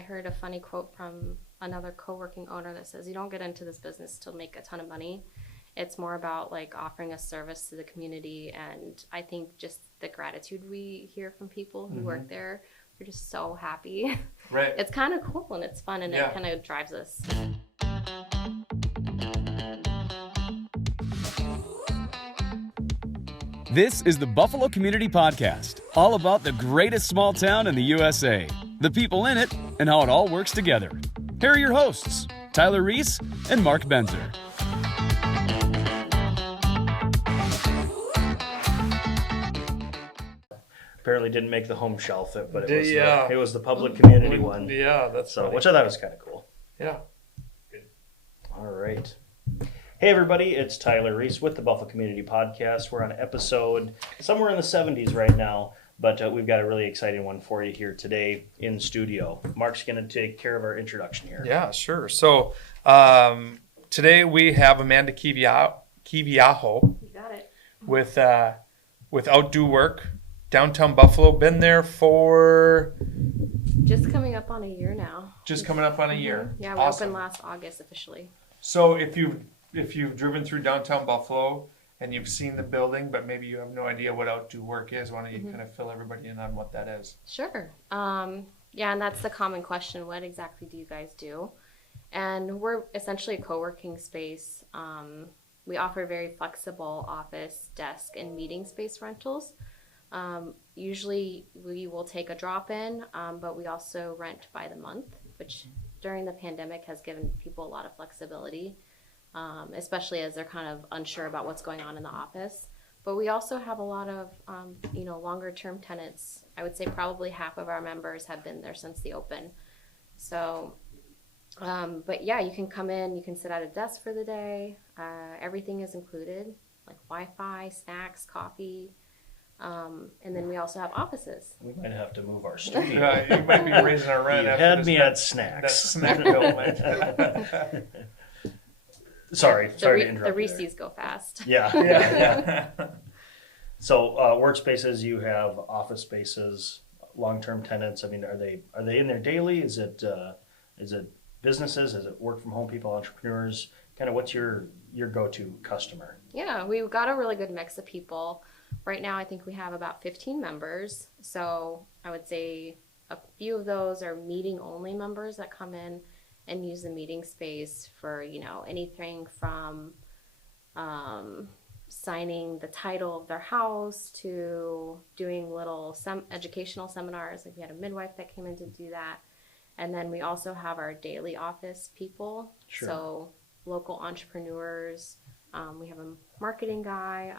I heard a funny quote from another co-working owner that says, you don't get into this business to make a ton of money. It's more about like offering a service to the community. And I think just the gratitude we hear from people who work there, they're just so happy. Right. It's kind of cool and it's fun and it kind of drives us. This is the Buffalo Community Podcast, all about the greatest small town in the USA, the people in it, and how it all works together. Here are your hosts, Tyler Reiss and Mark Benzer. Apparently didn't make the home shelf, but it was the public community one. Yeah, that's so funny. Which I thought was kind of cool. Yeah. Good. All right. Hey everybody, it's Tyler Reiss with the Buffalo Community Podcast. We're on episode somewhere in the 70s right now, but we've got a really exciting one for you here today in studio. Mark's going to take care of our introduction here. Yeah, sure. So today we have Amanda Kiviaho You got it. with OutDo Work, downtown Buffalo. Been there for Just coming up on a year now. just coming up on a year. Yeah, we Awesome. opened last August officially. So if you've driven through downtown Buffalo and you've seen the building, but maybe you have no idea what OutDo Work is, why don't you kind of fill everybody in on what that is? Sure. Yeah, and that's the common question. What exactly do you guys do? And we're essentially a co-working space. We offer very flexible office, desk, and meeting space rentals. Usually we will take a drop-in, but we also rent by the month, which during the pandemic has given people a lot of flexibility, especially as they're kind of unsure about what's going on in the office. But we also have a lot of, longer term tenants. I would say probably half of our members have been there since the open. So, but yeah, you can come in, you can sit at a desk for the day. Everything is included, like Wi-Fi, snacks, coffee. And then we also have offices. We might have to move our studio. Yeah, you might be raising our rent. You after had this me that- at snacks. That snack building. Sorry to interrupt. The you Reese's go fast. there. Yeah. So workspaces, you have office spaces, long-term tenants. I mean, are they in there daily? Is it businesses? Is it work from home people, entrepreneurs? Kind of what's your go-to customer? Yeah, we've got a really good mix of people. Right now, I think we have about 15 members. So I would say a few of those are meeting-only members that come in and use the meeting space for, anything from signing the title of their house to doing little educational seminars. Like we had a midwife that came in to do that. And then we also have our daily office people. Sure. So local entrepreneurs. We have a marketing guy.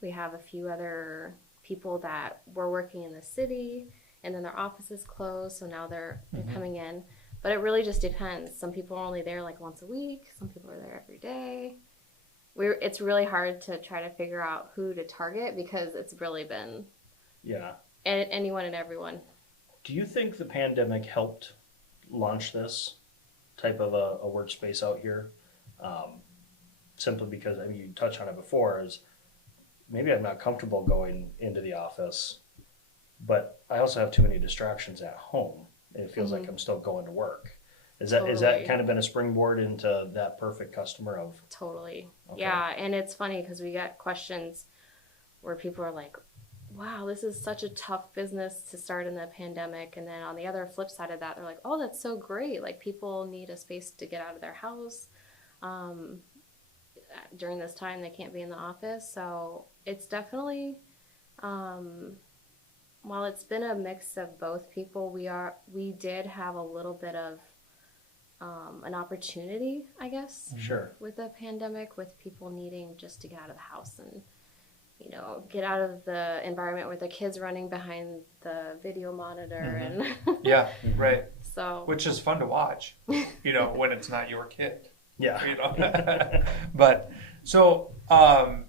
We have a few other people that were working in the city and then their office is closed. So now they're coming in. But it really just depends. Some people are only there like once a week. Some people are there every day. It's really hard to try to figure out who to target because it's really been anyone and everyone. Do you think the pandemic helped launch this type of a workspace out here? Simply because, you touched on it before, is maybe I'm not comfortable going into the office, but I also have too many distractions at home. It feels like I'm still going to work. Is that kind of been a springboard into that perfect customer of? Totally. Okay. Yeah, and it's funny because we get questions where people are like, wow, this is such a tough business to start in the pandemic. And then on the other flip side of that, they're like, oh, that's so great. Like people need a space to get out of their house. During this time, they can't be in the office. So it's definitely, while it's been a mix of both people, we did have a little bit of an opportunity, I guess. Sure. With the pandemic, with people needing just to get out of the house and, get out of the environment with the kids running behind the video monitor and Yeah, right. so. Which is fun to watch, when it's not your kid. Yeah. But so, now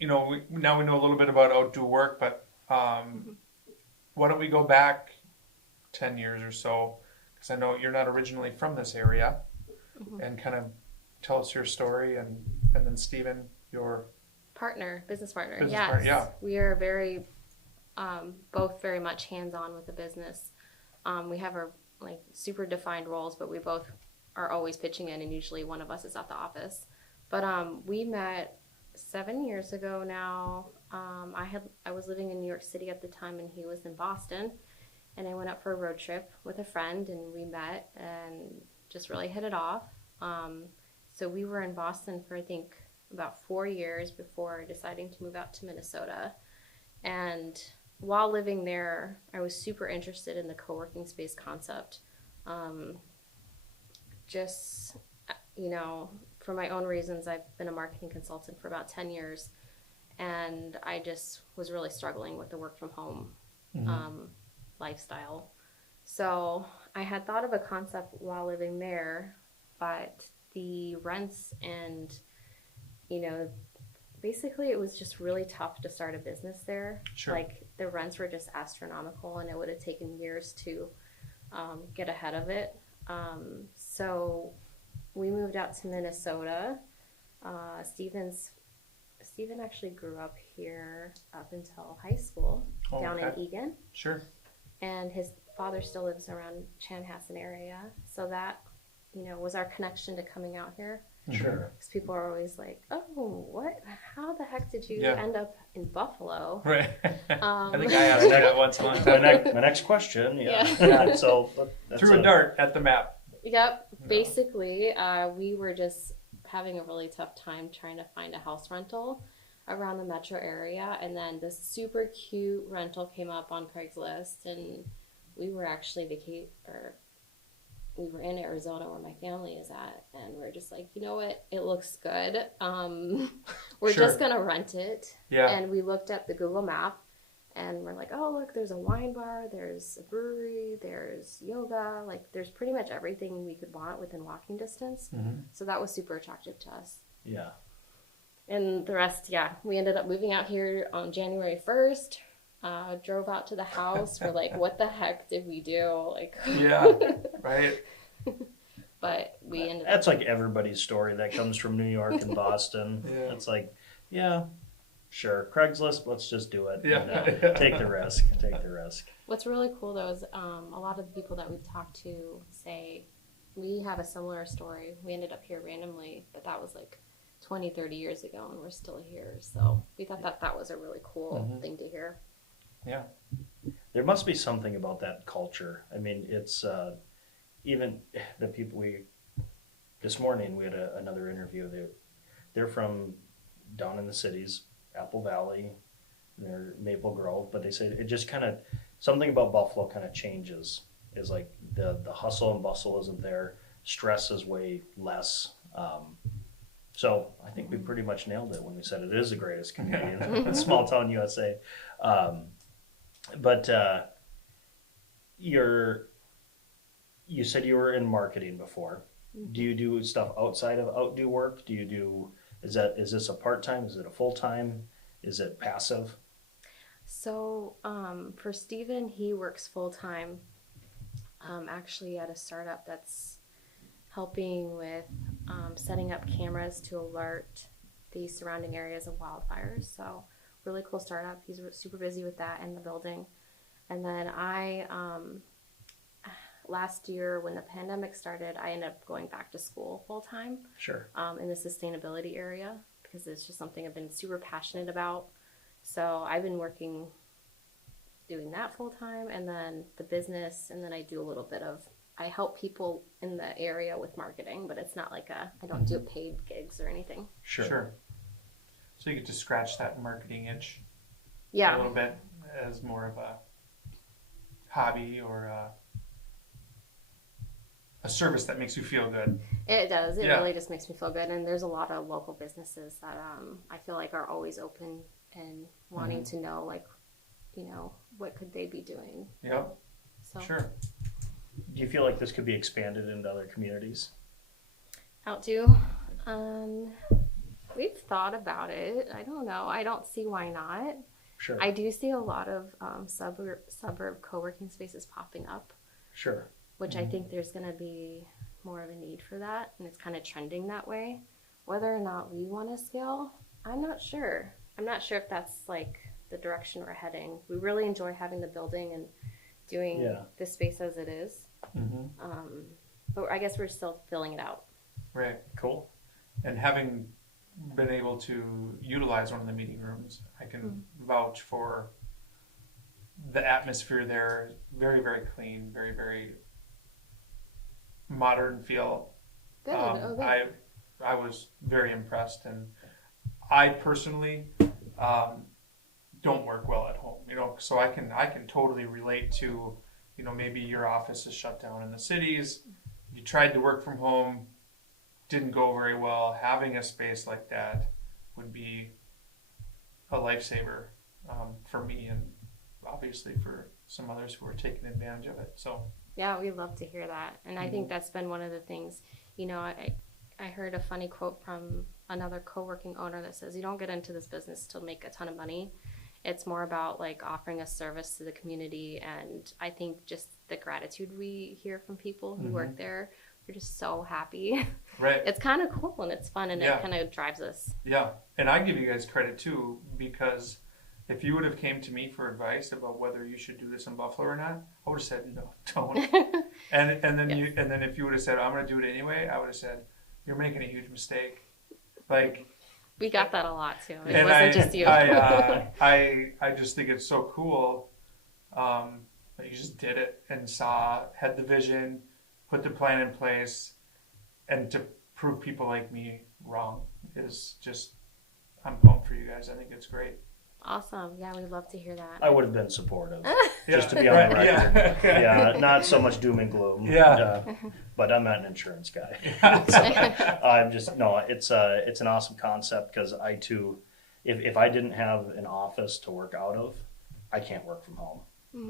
we know a little bit about OutDo Work, but why don't we go back 10 years or so? Because I know you're not originally from this area, and kind of tell us your story, and then Stephen, your business partner. Business Yes. partner, yeah. We are both very much hands-on with the business. We have our like super defined roles, but we both are always pitching in, and usually one of us is at the office. But we met 7 years ago now. I was living in New York City at the time, and he was in Boston. And I went up for a road trip with a friend, and we met and just really hit it off. So we were in Boston for I think about 4 years before deciding to move out to Minnesota. And while living there, I was super interested in the co-working space concept. Just, for my own reasons, I've been a marketing consultant for about 10 years, and I just was really struggling with the work from home lifestyle. So I had thought of a concept while living there, but the rents and, basically it was just really tough to start a business there. Sure. Like the rents were just astronomical, and it would have taken years to get ahead of it. So we moved out to Minnesota. Steven actually grew up here up until high school down in Egan. Sure. And his father still lives around Chanhassen area. So that, was our connection to coming out here. Sure. Because people are always like, oh, what? How the heck did you end up in Buffalo? Right. I think I asked that once. My next question. Yeah. So threw a dart at the map. Yep. Basically, we were just having a really tough time trying to find a house rental around the metro area, and then this super cute rental came up on Craigslist, and we were actually we were in Arizona where my family is at, and we're just like, you know what, it looks good. We're just gonna rent it. Yeah. And we looked at the Google map, and we're like, oh look, there's a wine bar, there's a brewery, there's yoga, like there's pretty much everything we could want within walking distance. So that was super attractive to us. Yeah. And the rest, we ended up moving out here on January 1st. Drove out to the house. We're like, what the heck did we do? Like, yeah, right. But we ended up. That's like everybody's story that comes from New York and Boston. Yeah. It's like, yeah, sure, Craigslist, let's just do it. Yeah. And, take the risk. Take the risk. What's really cool though is a lot of the people that we've talked to say we have a similar story. We ended up here randomly, but that was like 20, 30 years ago, and we're still here. So we thought that was a really cool thing to hear. Yeah. There must be something about that culture. I mean, it's even the people this morning we had another interview. They're from down in the cities, Apple Valley, they're Maple Grove, but they say it just kind of, something about Buffalo kind of changes. Is like the hustle and bustle isn't there. Stress is way less. So I think we pretty much nailed it when we said it is the greatest community in small town USA. But you said you were in marketing before. Do you do stuff outside of OutDo Work? Is this a part-time? Is it a full-time? Is it passive? So for Steven, he works full-time actually at a startup that's helping with setting up cameras to alert the surrounding areas of wildfires. So really cool startup. He's super busy with that and the building. And then I, last year when the pandemic started, I ended up going back to school full time. Sure. In the sustainability area, because it's just something I've been super passionate about. So I've been doing that full time, and then the business, and then I do a little bit of, I help people in the area with marketing, but it's not like I don't do paid gigs or anything. Sure. So you get to scratch that marketing itch a Yeah. little bit as more of a hobby or a service that makes you feel good. It does. It really just makes me feel good. And there's a lot of local businesses that I feel like are always open and wanting to know, like, what could they be doing? Yep. So. Sure. Do you feel like this could be expanded into other communities? OutDo. We've thought about it. I don't know. I don't see why not. Sure. I do see a lot of suburb co-working spaces popping up. Sure. Which I think there's going to be more of a need for that, and it's kind of trending that way. Whether or not we want to scale, I'm not sure. I'm not sure if that's like the direction we're heading. We really enjoy having the building and doing Yeah. the space as it is. Mm-hmm. But I guess we're still filling it out. Right. Cool. And having been able to utilize one of the meeting rooms, I can vouch for the atmosphere there. Very, very clean, very, very modern feel. Good. Good. I was very impressed, and I personally don't work well at home, so I can totally relate to, maybe your office is shut down in the cities, you tried to work from home, didn't go very well. Having a space like that would be a lifesaver for me, and obviously for some others who are taking advantage of it. So yeah, we love to hear that, and I think that's been one of the things. I heard a funny quote from another co-working owner that says, you don't get into this business to make a ton of money. It's more about like offering a service to the community. And I think just the gratitude we hear from people who work there, we're just so happy. right. It's kind of cool and it's fun, and it kind of drives us. Yeah. And I give you guys credit too, because if you would have came to me for advice about whether you should do this in Buffalo or not, I would have said no, don't. and then if you would have said, I'm going to do it anyway, I would have said, you're making a huge mistake. Like, we got that a lot too. It wasn't just you. I just think it's so cool that you just did it and had the vision, put the plan in place, and to prove people like me wrong is just, I'm pumped for you guys. I think it's great. Awesome. Yeah, we'd love to hear that. I would have been supportive, just to be on the record. Yeah, not so much doom and gloom. Yeah. But I'm not an insurance guy. It's an awesome concept, because I too, if I didn't have an office to work out of, I can't work from home.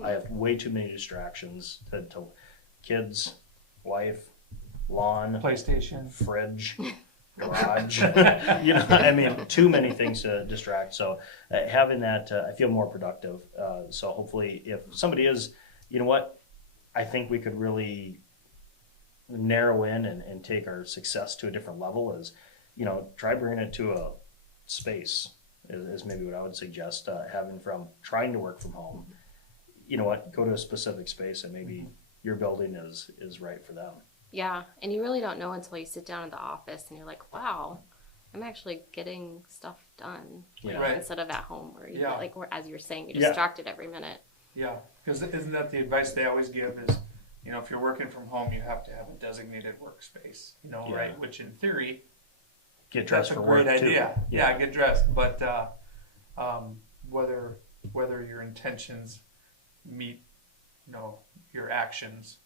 I have way too many distractions to kids, wife, lawn, PlayStation, fridge, garage. Too many things to distract. So having that, I feel more productive. So hopefully, if somebody is, I think we could really narrow in and take our success to a different level. Is, try bringing it to a space is maybe what I would suggest. Having from trying to work from home, go to a specific space, and maybe your building is right for them. Yeah, and you really don't know until you sit down in the office and you're like, wow, I'm actually getting stuff done. Right. Instead of at home where you as you were saying, you're Yeah. distracted every minute. Yeah, because isn't that the advice they always give is, if you're working from home, you have to have a designated workspace, right? Which in theory, Get dressed that's a for great work idea. too. Yeah, get dressed. But whether your intentions meet, your actions,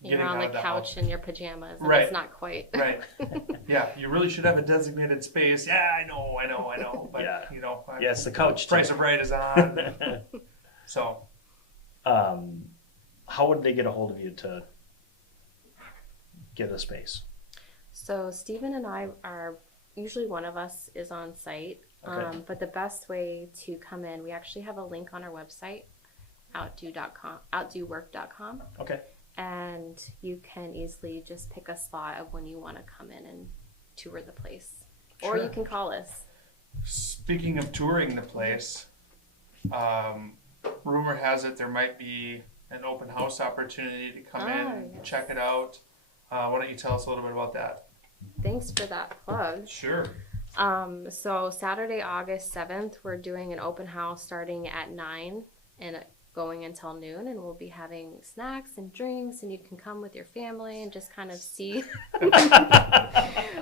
You're on the couch in your pajamas, and Right. it's not quite. Right. Yeah, you really should have a designated space. Yeah, I know. But, Yeah. I- It's the couch. Price of Right is on. So, How would they get a hold of you to get a space? So Stephen and I are usually one of us is on site, Okay. but the best way to come in, we actually have a link on our website, outdo.com, outdowork.com. Okay. And you can easily just pick a slot of when you want to come in and tour the place. Or Sure. you can call us. speaking of touring the place, rumor has it there might be an open house opportunity to come in, yes. check it out. Why don't you tell us a little bit about that? Thanks for that plug. Sure. So Saturday, August 7th, we're doing an open house starting at 9 and going until noon, and we'll be having snacks and drinks, and you can come with your family and just kind of see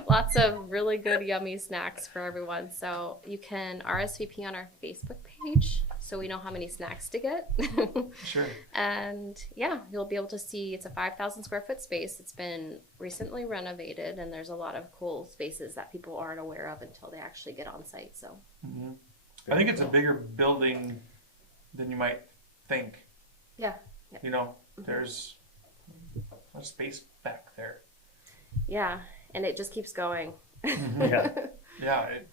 lots of really good, yummy snacks for everyone. So you can RSVP on our Facebook page so we know how many snacks to get. Sure. And yeah, you'll be able to see it's a 5,000 square foot space. It's been recently renovated, and there's a lot of cool spaces that people aren't aware of until they actually get on site. So I think it's a bigger building than you might think. yeah. There's a space back there. Yeah, and it just keeps going. Yeah. Yeah, it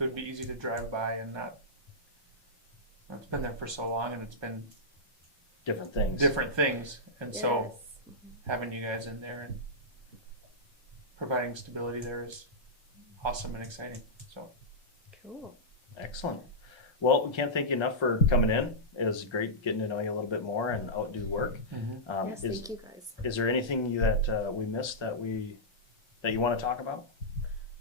would be easy to drive by and not. It's been there for so long, and it's been Different things. and so Yes. having you guys in there and providing stability there is awesome and exciting. So Cool. Excellent. Well, we can't thank you enough for coming in. It was great getting to know you a little bit more and OutDo Work. Yes, thank you guys. Is there anything that we missed that you want to talk about?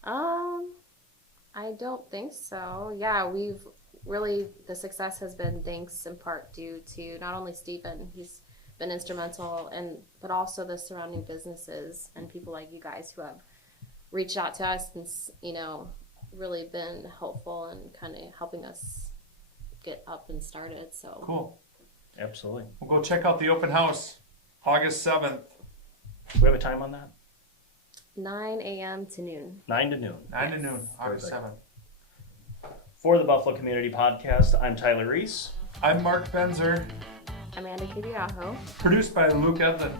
I don't think so. Yeah, we've really, the success has been thanks in part due to not only Stephen, he's been instrumental, but also the surrounding businesses and people like you guys who have reached out to us and, really been helpful and kind of helping us get up and started. So Cool. Absolutely. We'll go check out the open house, August 7th. Do we have a time on that? 9 a.m. to noon. 9 to noon. 9 to noon, August Perfect. 7th. For the Buffalo Community Podcast, I'm Tyler Reiss. I'm Mark Benzer, Amanda Kibiaho. produced by Luke Edlund.